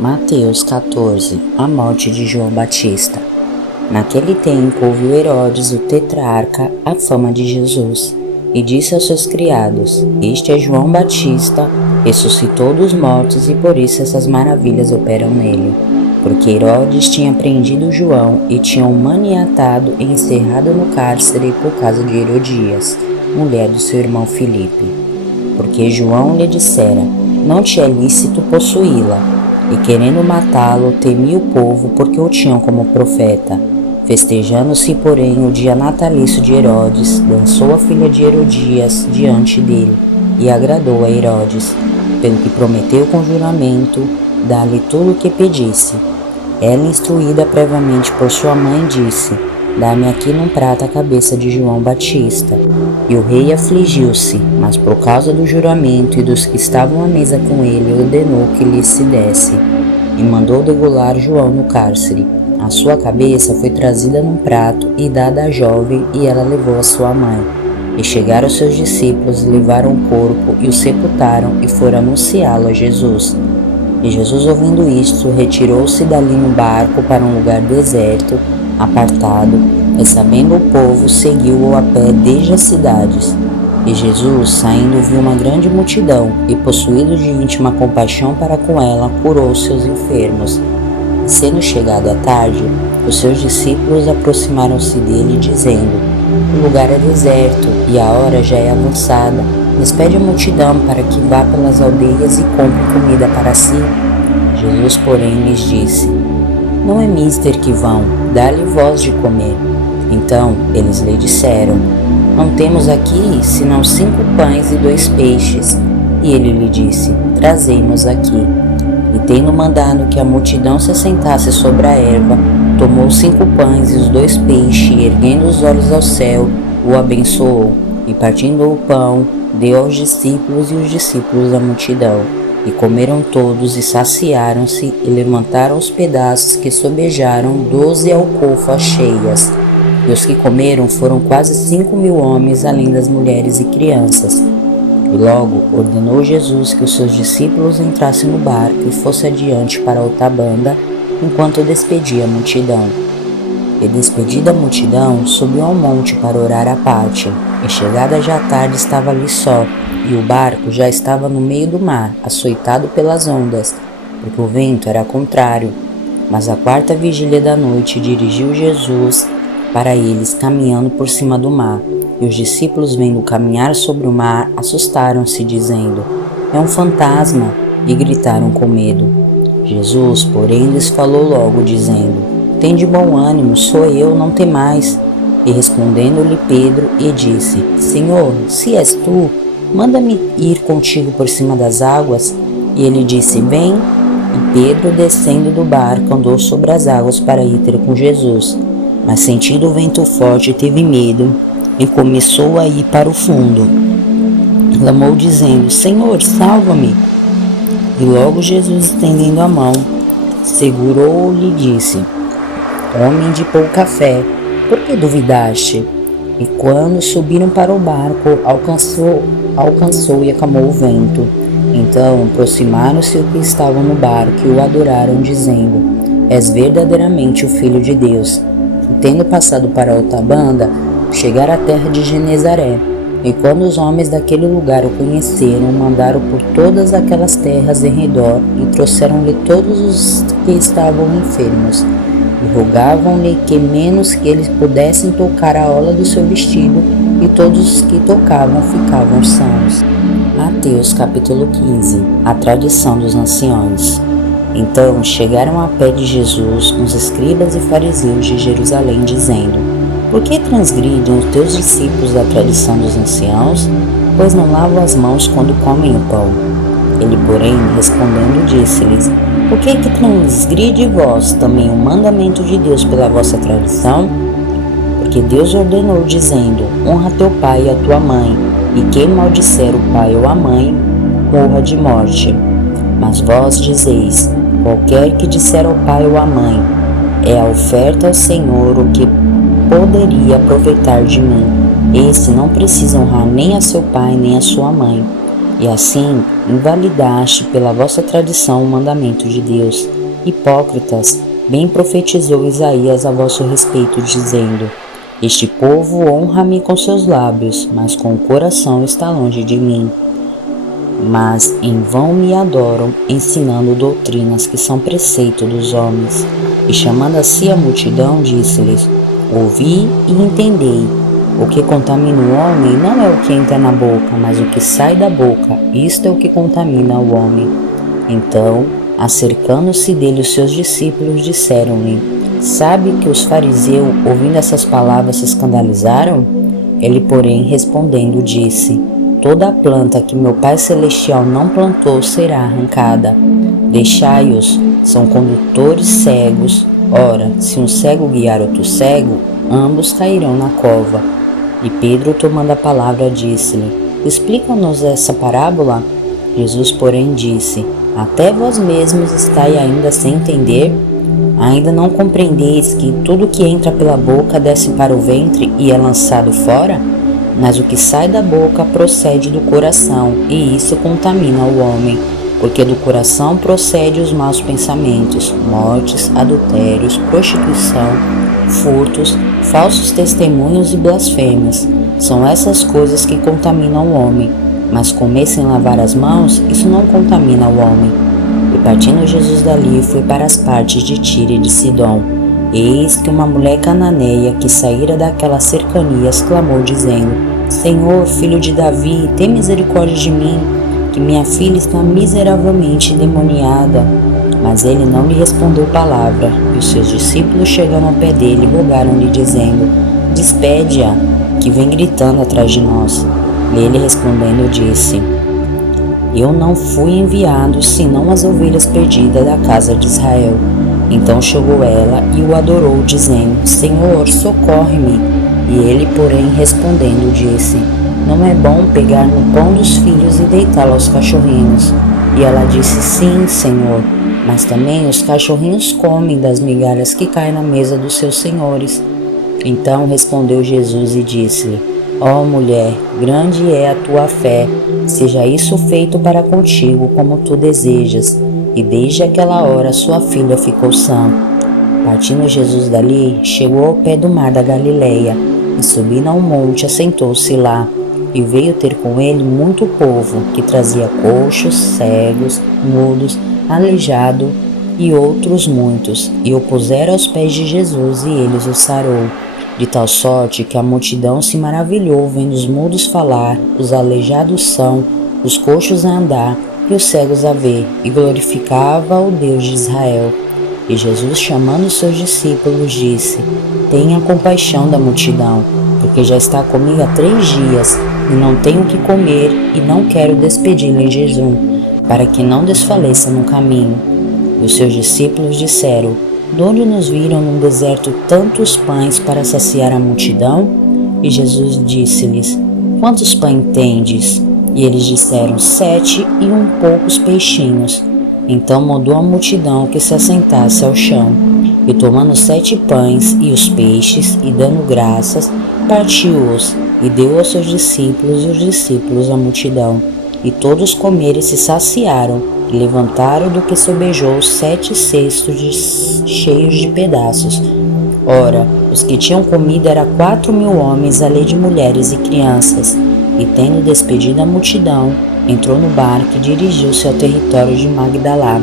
Mateus 14. A morte de João Batista. Naquele tempo ouviu Herodes, o tetrarca, a fama de Jesus, e disse aos seus criados: Este é João Batista, ressuscitou dos mortos, e por isso essas maravilhas operam nele. Porque Herodes tinha prendido João e tinha o maniatado e encerrado no cárcere por causa de Herodias, mulher do seu irmão Filipe. Porque João lhe dissera: Não te é lícito possuí-la. E querendo matá-lo, temia o povo, porque o tinham como profeta. Festejando-se, porém, o dia natalício de Herodes, dançou a filha de Herodias diante dele, e agradou a Herodes, pelo que prometeu com juramento dar-lhe tudo o que pedisse. Ela, instruída previamente por sua mãe, disse: Dá-me aqui num prato a cabeça de João Batista. E o rei afligiu-se, mas por causa do juramento e dos que estavam à mesa com ele, ordenou que lhe se desse, e mandou degolar João no cárcere. A sua cabeça foi trazida num prato e dada à jovem, e ela levou a sua mãe. E chegaram seus discípulos, levaram o corpo e o sepultaram, e foram anunciá-lo a Jesus. E Jesus, ouvindo isto, retirou-se dali no barco para um lugar deserto, apartado, e sabendo o povo, seguiu-o a pé desde as cidades. E Jesus, saindo, viu uma grande multidão, e possuído de íntima compaixão para com ela, curou os seus enfermos. Sendo chegado a tarde, os seus discípulos aproximaram-se dele, dizendo: O lugar é deserto, e a hora já é avançada. Despede a multidão para que vá pelas aldeias e compre comida para si. Jesus, porém, lhes disse: Não é mister que vão, dá-lhe vós de comer. Então eles lhe disseram: Não temos aqui senão 5 pães e 2 peixes. E ele lhe disse: Trazei-nos aqui. E tendo mandado que a multidão se assentasse sobre a erva, tomou os 5 pães e os 2 peixes, e erguendo os olhos ao céu, o abençoou, e partindo o pão, deu aos discípulos, e os discípulos à multidão. E comeram todos, e saciaram-se, e levantaram os pedaços que sobejaram 12 alcofas cheias. E os que comeram foram quase 5.000 homens, além das mulheres e crianças. E logo ordenou Jesus que os seus discípulos entrassem no barco e fosse adiante para outra banda, enquanto despedia a multidão. E despedida a multidão, subiu ao monte para orar à parte. E chegada já a tarde, estava ali só, e o barco já estava no meio do mar, açoitado pelas ondas, porque o vento era contrário. Mas à 4ª vigília da noite dirigiu Jesus para eles, caminhando por cima do mar. E os discípulos, vendo caminhar sobre o mar, assustaram-se, dizendo: É um fantasma, e gritaram com medo. Jesus, porém, lhes falou logo, dizendo: Tende bom ânimo, sou eu, não temais. E respondendo-lhe Pedro, e disse: Senhor, se és tu, manda-me ir contigo por cima das águas. E ele disse: Vem. E Pedro, descendo do barco, andou sobre as águas para ir ter com Jesus. Mas sentindo o vento forte, teve medo, e começou a ir para o fundo. Clamou, dizendo: Senhor, salva-me. E logo Jesus, estendendo a mão, segurou-o e lhe disse: Homem de pouca fé, por que duvidaste? E quando subiram para o barco, alcançou e acalmou o vento. Então aproximaram-se os que estavam no barco e o adoraram, dizendo: És verdadeiramente o Filho de Deus. E tendo passado para outra banda, chegaram à terra de Genezaré. E quando os homens daquele lugar o conheceram, mandaram por todas aquelas terras em redor, e trouxeram-lhe todos os que estavam enfermos, e rogavam-lhe que menos que eles pudessem tocar a orla do seu vestido, e todos os que tocavam ficavam sãos. Mateus capítulo 15. A tradição dos anciãos. Então chegaram a pé de Jesus uns escribas e fariseus de Jerusalém, dizendo: Por que transgridem os teus discípulos a tradição dos anciãos, pois não lavam as mãos quando comem o pão? Ele, porém, respondendo, disse-lhes: Por que transgride vós também o mandamento de Deus pela vossa tradição? Porque Deus ordenou, dizendo: Honra teu pai e a tua mãe, e quem maldisser o pai ou a mãe, morra de morte. Mas vós dizeis: Qualquer que disser ao pai ou à mãe, é a oferta ao Senhor o que poderia aproveitar de mim. Esse não precisa honrar nem a seu pai nem a sua mãe. e assim invalidaste pela vossa tradição o mandamento de Deus. Hipócritas, bem profetizou Isaías a vosso respeito, dizendo: Este povo honra-me com seus lábios, mas com o coração está longe de mim. Mas em vão me adoram, ensinando doutrinas que são preceito dos homens. E chamando a si a multidão, disse-lhes: Ouvi e entendei. O que contamina o homem não é o que entra na boca, mas o que sai da boca. Isto é o que contamina o homem. Então, acercando-se dele os seus discípulos, disseram-lhe: Sabe que os fariseus, ouvindo essas palavras, se escandalizaram? Ele, porém, respondendo, disse: Toda a planta que meu Pai Celestial não plantou será arrancada. Deixai-os, são condutores cegos. Ora, se um cego guiar outro cego, ambos cairão na cova. E Pedro, tomando a palavra, disse-lhe: Explica-nos essa parábola. Jesus, porém, disse: Até vós mesmos estáis ainda sem entender? Ainda não compreendeis que tudo que entra pela boca desce para o ventre e é lançado fora? Mas o que sai da boca procede do coração, e isso contamina o homem, porque do coração procede os maus pensamentos, mortes, adultérios, prostituição, furtos, falsos testemunhos e blasfêmias. São essas coisas que contaminam o homem, mas comer sem lavar as mãos, isso não contamina o homem. E partindo Jesus dali, foi para as partes de Tiro e de Sidom. Eis que uma mulher cananeia que saíra daquelas cercanias clamou, dizendo: Senhor, filho de Davi, tem misericórdia de mim, que minha filha está miseravelmente endemoniada. Mas ele não lhe respondeu palavra, e os seus discípulos, chegando ao pé dele, rogaram-lhe, dizendo: Despede-a, que vem gritando atrás de nós. E ele, respondendo, disse: Eu não fui enviado, senão as ovelhas perdidas da casa de Israel. Então chegou ela e o adorou, dizendo: Senhor, socorre-me. E ele, porém, respondendo, disse: Não é bom pegar no pão dos filhos e deitá-lo aos cachorrinhos. E ela disse: Sim, Senhor, mas também os cachorrinhos comem das migalhas que caem na mesa dos seus senhores. Então respondeu Jesus e disse-lhe: Ó mulher, grande é a tua fé, seja isso feito para contigo como tu desejas. E desde aquela hora sua filha ficou sã. Partindo Jesus dali, chegou ao pé do mar da Galileia, e subindo a um monte, assentou-se lá. E veio ter com ele muito povo, que trazia coxos, cegos, mudos, aleijado e outros muitos, e o puseram aos pés de Jesus, e ele os sarou. De tal sorte que a multidão se maravilhou, vendo os mudos falar, os aleijados são, os coxos a andar, e os cegos a ver, e glorificava o Deus de Israel. E Jesus, chamando os seus discípulos, disse: Tenha compaixão da multidão, porque já está comigo há 3 dias, e não tenho o que comer, e não quero despedi-la em jejum, para que não desfaleça no caminho. E os seus discípulos disseram: De onde nos viram num deserto tantos pães para saciar a multidão? E Jesus disse-lhes: Quantos pães tendes? E eles disseram: 7 e poucos peixinhos. Então mandou a multidão que se assentasse ao chão. E tomando 7 pães e os peixes, e dando graças, partiu-os, e deu aos seus discípulos, e os discípulos à multidão. E todos comeram e se saciaram, e levantaram do que sobejou 7 cestos cheios de pedaços. Ora, os que tinham comido eram 4.000 homens, além de mulheres e crianças. E tendo despedido a multidão, entrou no barco e dirigiu-se ao território de Magdalá.